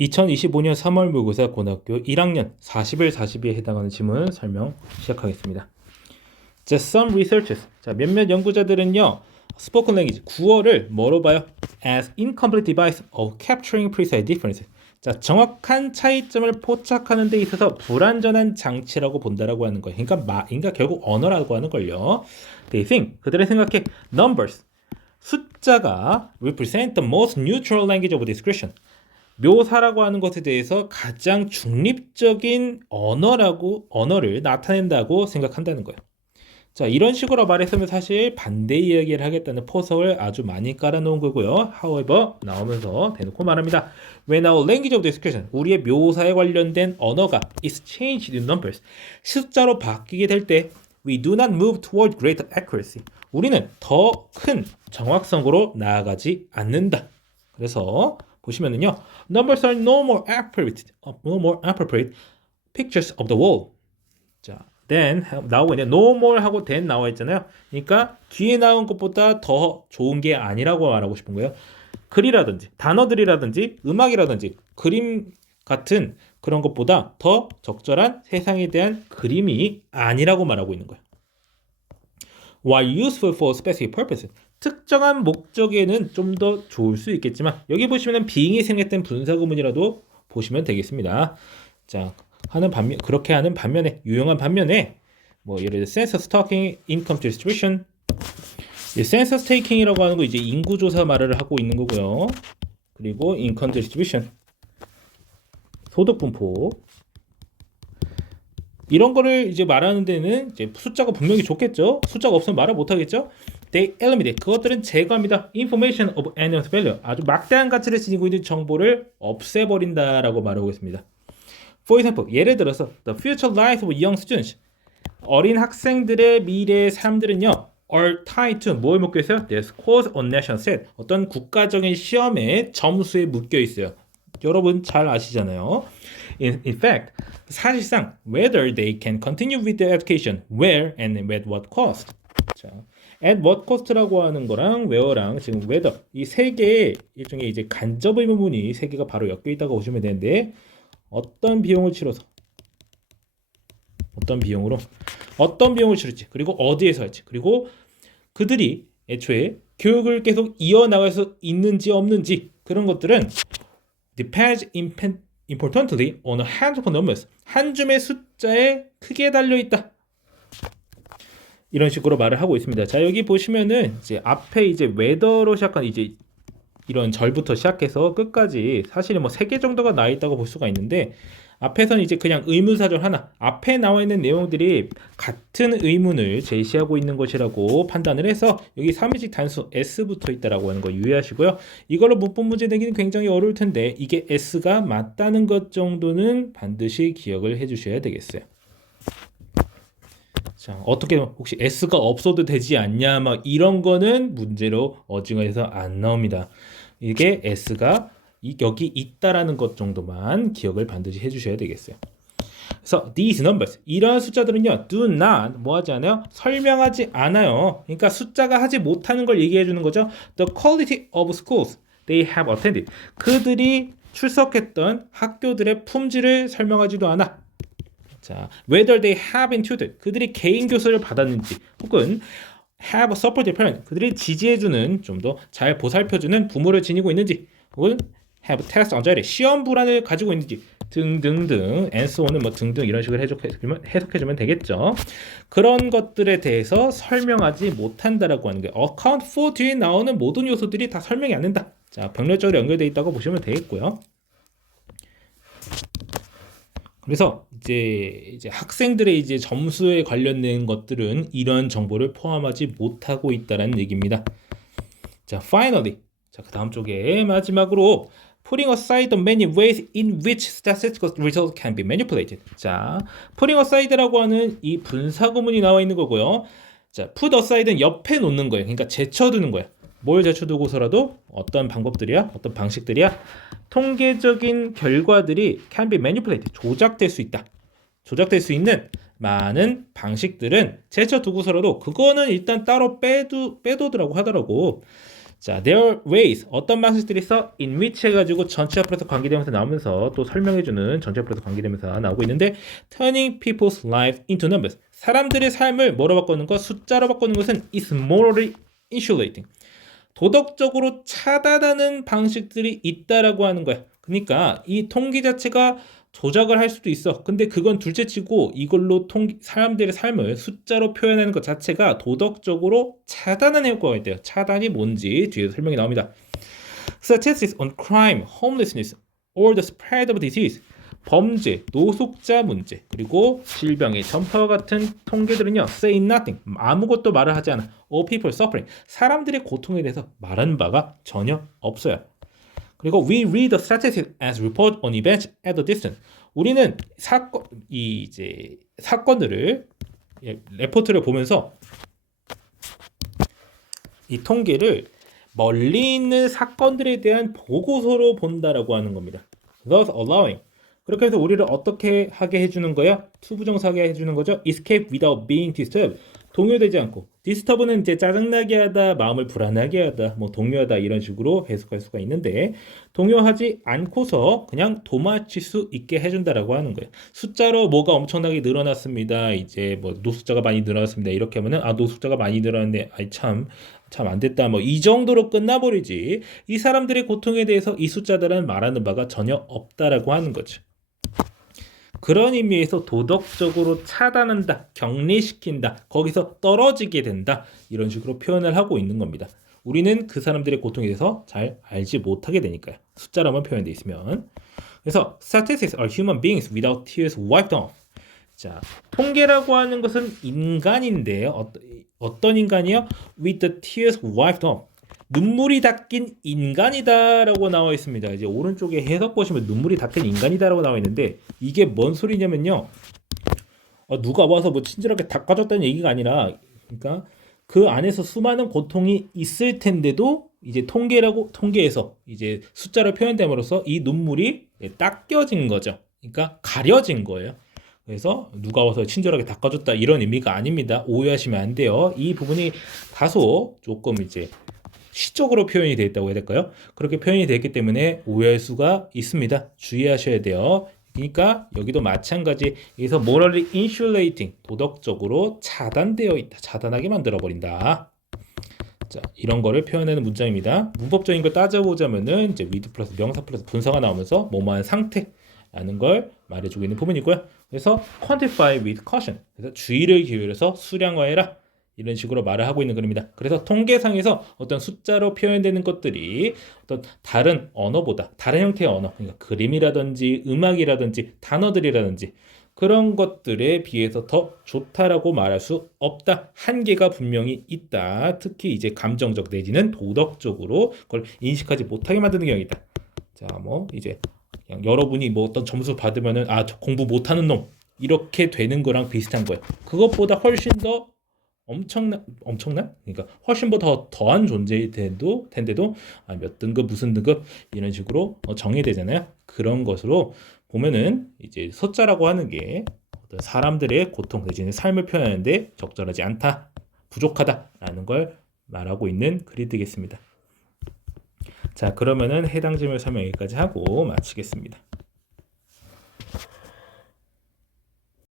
2025년 3월 모의고사 고등학교 1학년 40일 40일에 해당하는 지문 설명 시작하겠습니다. 자, some researchers. 자, 몇몇 연구자들은요. spoken language, 구어를 뭐로 봐요? as incomplete device of capturing precise differences. 자, 정확한 차이점을 포착하는 데 있어서 불완전한 장치라고 본다라고 하는 거예요. 그러니까 결국 언어라고 하는 걸요. They think, 그들의 생각에 numbers, 숫자가 represent the most neutral language of description. 묘사라고 하는 것에 대해서 가장 중립적인 언어를 나타낸다고 생각한다는 거예요. 자, 이런 식으로 말했으면 사실 반대 이야기를 하겠다는 포석을 아주 많이 깔아놓은 거고요. However, 나오면서 대놓고 말합니다. When our language of description, 우리의 묘사에 관련된 언어가 is changed in numbers, 숫자로 바뀌게 될 때 we do not move toward greater accuracy. 우리는 더 큰 정확성으로 나아가지 않는다. 그래서 보시면은요, numbers are no more appropriate pictures of the world. 자, then 나오고 있네. no more 하고 then 나와 있잖아요. 그러니까 뒤에 나온 것보다 더 좋은 게 아니라고 말하고 싶은 거예요. 글이라든지 단어들이라든지 음악이라든지 그림 같은 그런 것보다 더 적절한 세상에 대한 그림이 아니라고 말하고 있는 거예요. While useful for specific purposes, 특정한 목적에는 좀 더 좋을 수 있겠지만 여기 보시면은 being이 생략된 분사구문이라도 보시면 되겠습니다. 자, 그렇게 하는 반면에 유용한 반면에 뭐 예를 들어 census taking, income distribution, census taking이라고 하는 거 이제 인구조사 말을 하고 있는 거고요. 그리고 income distribution, 소득 분포. 이런 거를 이제 말하는 데는 이제 숫자가 분명히 좋겠죠. 숫자가 없으면 말을 못 하겠죠. They eliminate, 그것들은 제거합니다. Information of enormous value, 아주 막대한 가치를 지니고 있는 정보를 없애버린다라고 말하고 있습니다. For example, 예를 들어서 the future lives of young students, 어린 학생들의 미래의 삶들은요 are tied to 뭘 묶여 있어요? Their scores on national set, 어떤 국가적인 시험의 점수에 묶여 있어요. 여러분 잘 아시잖아요. In fact, 사실상 whether they can continue with their education, where and at what cost. 자, at what cost라고 하는 거랑 where랑 지금 whether 이 세 개의 일종의 이제 간접 의문문이 세 개가 바로 엮여 있다고 보시면 되는데 어떤 비용을 치러서 어떤 비용으로 치를지 그리고 어디에서 할지 그리고 그들이 애초에 교육을 계속 이어나갈 수 있는지 없는지 그런 것들은 depends importantly on a handful of numbers, 한 줌의 숫자에 크게 달려있다. 이런 식으로 말을 하고 있습니다. 자, 여기 보시면은 이제 앞에 이제 whether로 시작한 이제 이런 절부터 시작해서 끝까지 사실 뭐 3개 정도가 나와 있다고 볼 수가 있는데 앞에서는 이제 그냥 의문사절 하나, 앞에 나와 있는 내용들이 같은 의문을 제시하고 있는 것이라고 판단을 해서 여기 3인칭 단수 s 붙어 있다라고 하는 거 유의하시고요. 이걸로 문법 문제 내기는 굉장히 어려울 텐데 이게 s가 맞다는 것 정도는 반드시 기억을 해 주셔야 되겠어요. 자, 어떻게 혹시 s가 없어도 되지 않냐 막 이런 거는 문제로 어징어에서 안 나옵니다. 이게 s가 여기 있다라는 것 정도만 기억을 반드시 해주셔야 되겠어요. 그래서 these numbers, 이러한 숫자들은요 do not 뭐 하지 않아요? 설명하지 않아요. 그러니까 숫자가 하지 못하는 걸 얘기해 주는 거죠. The quality of schools they have attended, 그들이 출석했던 학교들의 품질을 설명하지도 않아. 자, whether they have been tutored, 그들이 개인 교수를 받았는지 혹은 have a supportive parent, 그들이 지지해주는 좀 더 잘 보살펴주는 부모를 지니고 있는지 혹은 have test anxiety, 시험 불안을 가지고 있는지 등등등 and so on은 뭐 등등 이런 식으로 해석해주면 되겠죠. 그런 것들에 대해서 설명하지 못한다라고 하는 게 account for 뒤에 나오는 모든 요소들이 다 설명이 안 된다. 자, 병렬적으로 연결되어 있다고 보시면 되겠고요. 그래서 이제 학생들의 이제 점수에 관련된 것들은 이런 정보를 포함하지 못하고 있다라는 얘기입니다. 자, finally, 자, 그 다음 쪽에 마지막으로 putting aside the many ways in which statistical results can be manipulated. 자, putting aside라고 하는 이 분사구문이 나와 있는 거고요. 자, put aside는 옆에 놓는 거예요. 그러니까 제쳐두는 거예요. 뭘 제쳐두고서라도 어떤 방법들이야, 어떤 방식들이야, 통계적인 결과들이 can be manipulated, 조작될 수 있다. 조작될 수 있는 많은 방식들은 제쳐두고서라도 그거는 일단 따로 빼두더라고 하더라고. 자, there are ways 어떤 방식들이 있어? in which 해가지고 전체 앞으로서 관계되면서 나오면서 또 설명해주는 전체 앞으로서 관계되면서 나오고 있는데 turning people's lives into numbers 사람들의 삶을 뭐로 바꾸는 것? 숫자로 바꾸는 것은 is morally insulating 도덕적으로 차단하는 방식들이 있다라고 하는 거야. 그러니까 이 통계 자체가 조작을 할 수도 있어. 근데 그건 둘째치고 이걸로 사람들의 삶을 숫자로 표현하는 것 자체가 도덕적으로 차단하는 효과가 있대요. 차단이 뭔지 뒤에서 설명이 나옵니다. Statistics on crime, homelessness, or the spread of disease. 범죄, 노숙자 문제, 그리고 질병의 전파와 같은 통계들은요, say nothing, 아무것도 말을 하지 않아. All people suffering, 사람들의 고통에 대해서 말하는 바가 전혀 없어요. 그리고 we read the statistics as report on events at a distance. 우리는 사건들을 레포트를 보면서 이 통계를 멀리 있는 사건들에 대한 보고서로 본다라고 하는 겁니다. Thus allowing. 그렇게 해서 우리를 어떻게 하게 해주는 거야? 투부정사하게 해주는 거죠. Escape without being disturbed. 동요되지 않고. 디스터브는 이제 짜증나게 하다, 마음을 불안하게 하다, 뭐 동요하다 이런 식으로 해석할 수가 있는데 동요하지 않고서 그냥 도망칠 수 있게 해준다라고 하는 거예요. 숫자로 뭐가 엄청나게 늘어났습니다. 이제 뭐 노숙자가 많이 늘어났습니다. 이렇게 하면은 아 노숙자가 많이 늘어났네. 아이 참 안 됐다. 뭐 이 정도로 끝나버리지. 이 사람들의 고통에 대해서 이 숫자들은 말하는 바가 전혀 없다라고 하는 거죠. 그런 의미에서 도덕적으로 차단한다, 격리시킨다, 거기서 떨어지게 된다 이런 식으로 표현을 하고 있는 겁니다. 우리는 그 사람들의 고통에 대해서 잘 알지 못하게 되니까요. 숫자로만 표현되어 있으면. 그래서 statistics are human beings without tears wiped off. 자, 통계라고 하는 것은 인간인데요. 어떤 인간이요? With the tears wiped off. 눈물이 닦인 인간이다라고 나와 있습니다. 이제 오른쪽에 해석 보시면 눈물이 닦인 인간이다라고 나와 있는데 이게 뭔 소리냐면요. 누가 와서 뭐 친절하게 닦아줬다는 얘기가 아니라 그러니까 그 안에서 수많은 고통이 있을 텐데도 이제 통계에서 이제 숫자로 표현됨으로써 이 눈물이 닦여진 거죠. 그러니까 가려진 거예요. 그래서 누가 와서 친절하게 닦아줬다 이런 의미가 아닙니다. 오해하시면 안 돼요. 이 부분이 다소 조금 이제 시적으로 표현이 되어 있다고 해야 될까요? 그렇게 표현이 되어 있기 때문에 오해할 수가 있습니다. 주의하셔야 돼요. 그러니까 여기도 마찬가지 여기서 morally insulating 도덕적으로 차단되어 있다. 차단하게 만들어 버린다. 자, 이런 거를 표현하는 문장입니다. 문법적인 걸 따져보자면은 이제 with 플러스 명사 플러스 분사가 나오면서 뭐뭐한 상태라는 걸 말해주고 있는 부분이고요. 그래서 quantify with caution. 그래서 주의를 기울여서 수량화해라. 이런 식으로 말을 하고 있는 글입니다. 그래서 통계상에서 어떤 숫자로 표현되는 것들이 어떤 다른 언어보다 다른 형태의 언어, 그러니까 그림이라든지 음악이라든지 단어들이라든지 그런 것들에 비해서 더 좋다라고 말할 수 없다. 한계가 분명히 있다. 특히 이제 감정적 내지는 도덕적으로 그걸 인식하지 못하게 만드는 경향이 있다. 자, 뭐 이제 그냥 여러분이 뭐 어떤 점수 받으면은 저 공부 못하는 놈 이렇게 되는 거랑 비슷한 거예요. 그것보다 훨씬 더 엄청난 그러니까 훨씬 더 더한 존재일 텐데도 몇 등급 무슨 등급 이런 식으로 정의되잖아요. 그런 것으로 보면은 이제 숫자라고 하는 게 어떤 사람들의 고통 내지는 삶을 표현하는데 적절하지 않다, 부족하다라는 걸 말하고 있는 글이 되겠습니다. 자, 그러면은 해당 질문 설명 여기까지 하고 마치겠습니다.